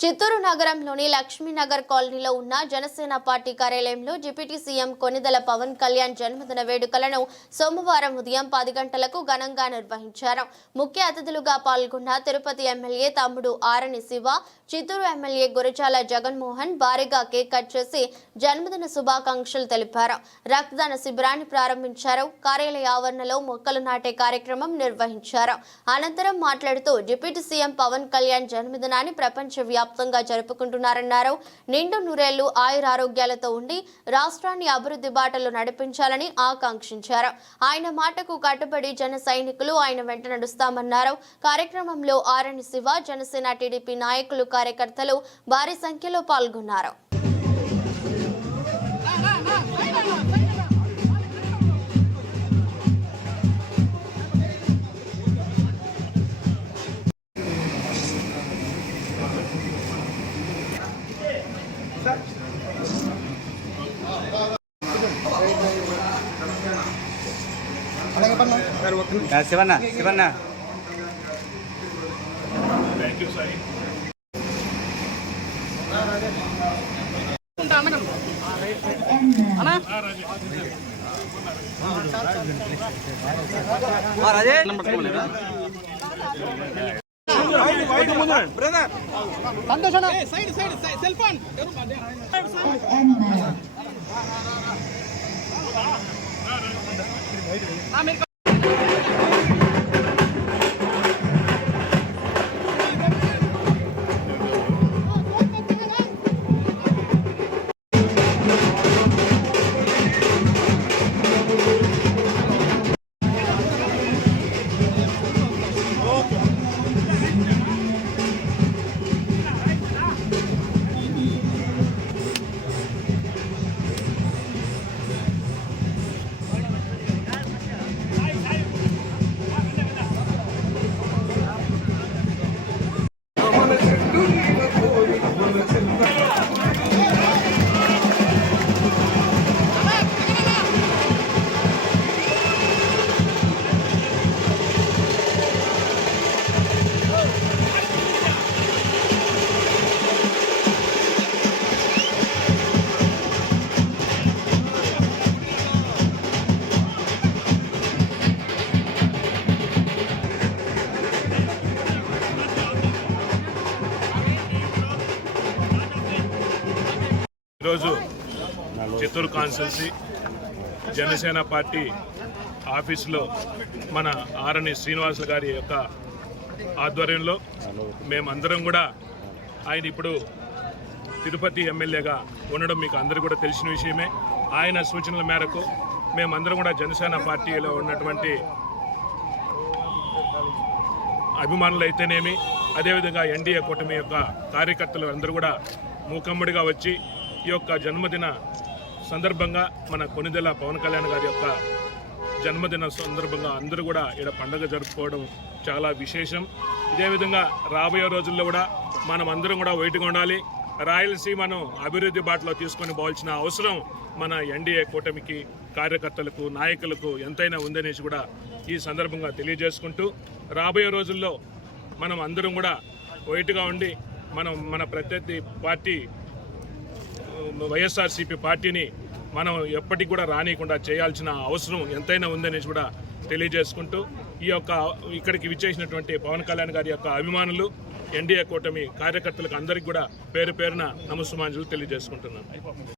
చిత్తూరు నగరంలోని లక్ష్మీనగర్ కాలనీలో ఉన్న జనసేన పార్టీ కార్యాలయంలో డిప్యూటీ సీఎం కొనిదెల పవన్ కళ్యాణ్ జన్మదిన వేడుకలను సోమవారం ఉదయం 10 గంటలకు ఘనంగా నిర్వహించారు. ముఖ్య అతిథులుగా పాల్గొన్న తిరుపతి ఎమ్మెల్యే తమ్ముడు ఆరణి శివ, చిత్తూరు ఎమ్మెల్యే గురజాల జగన్మోహన్ భారీగా కేక్ కట్ చేసి జన్మదిన శుభాకాంక్షలు తెలిపారు. రక్తదాన శిబిరాన్ని ప్రారంభించారు. కార్యాలయ ఆవరణలో మొక్కలు నాటే కార్యక్రమం నిర్వహించారు. అనంతరం మాట్లాడుతూ డిప్యూటీ సీఎం పవన్ కళ్యాణ్ జన్మదినాన్ని ప్రపంచవ్యాప్తంగా జరుపుకుంటున్నారన్నారు. నిండు నూరేళ్లు ఆయురారోగ్యాలతో ఉండి రాష్ట్రాన్ని అభివృద్ధి బాటలో నడిపించాలని ఆకాంక్షించారు. ఆయన మాటకు కట్టుబడి జన సైనికులు ఆయన వెంట నడుస్తామన్నారు. కార్యక్రమంలో ఆరణి శివ, జనసేన టీడీపీ నాయకులు, కార్యకర్తలు భారీ సంఖ్యలో పాల్గొన్నారు. శివన్న శివన్న ఈరోజు చిత్తూరు కాన్స్టిట్యున్సీ జనసేన పార్టీ ఆఫీసులో మన ఆరణి శ్రీనివాసులు గారి యొక్క ఆధ్వర్యంలో మేమందరం కూడా ఆయన ఇప్పుడు తిరుపతి ఎమ్మెల్యేగా ఉండడం మీకు అందరూ కూడా తెలిసిన విషయమే. ఆయన సూచనల మేరకు మేమందరం కూడా జనసేన పార్టీలో ఉన్నటువంటి అభిమానులు అయితేనేమి, అదేవిధంగా ఎన్డీఏ కూటమి యొక్క కార్యకర్తలు అందరూ కూడా మూకమ్మడిగా వచ్చి ఈ యొక్క జన్మదిన సందర్భంగా మన కొనిదెల పవన్ కళ్యాణ్ గారి యొక్క జన్మదిన సందర్భంగా అందరూ కూడా ఇక్కడ పండుగ జరుపుకోవడం చాలా విశేషం. ఇదే విధంగా రాబోయే రోజుల్లో కూడా మనం అందరం కూడా వైట్గా ఉండాలి. రాయలసీమను అభివృద్ధి బాటలో తీసుకొని పోవాల్సిన అవసరం మన ఎన్డీఏ కూటమికి, కార్యకర్తలకు, నాయకులకు ఎంతైనా ఉందనేసి కూడా ఈ సందర్భంగా తెలియజేసుకుంటూ, రాబోయే రోజుల్లో మనం అందరం కూడా వైట్గా ఉండి మన ప్రత్యర్థి పార్టీ వైఎస్ఆర్సీపీ పార్టీని మనం ఎప్పటికి కూడా రానియకుండా చేయాల్సిన అవసరం ఎంతైనా ఉందనేసి కూడా తెలియజేసుకుంటూ, ఇక్కడికి విచ్చేసినటువంటి పవన్ కళ్యాణ్ గారి యొక్క అభిమానులు, ఎన్డీఏ కూటమి కార్యకర్తలకు అందరికీ కూడా పేరు పేరున నమస్సుమాంజలు తెలియజేసుకుంటున్నాను.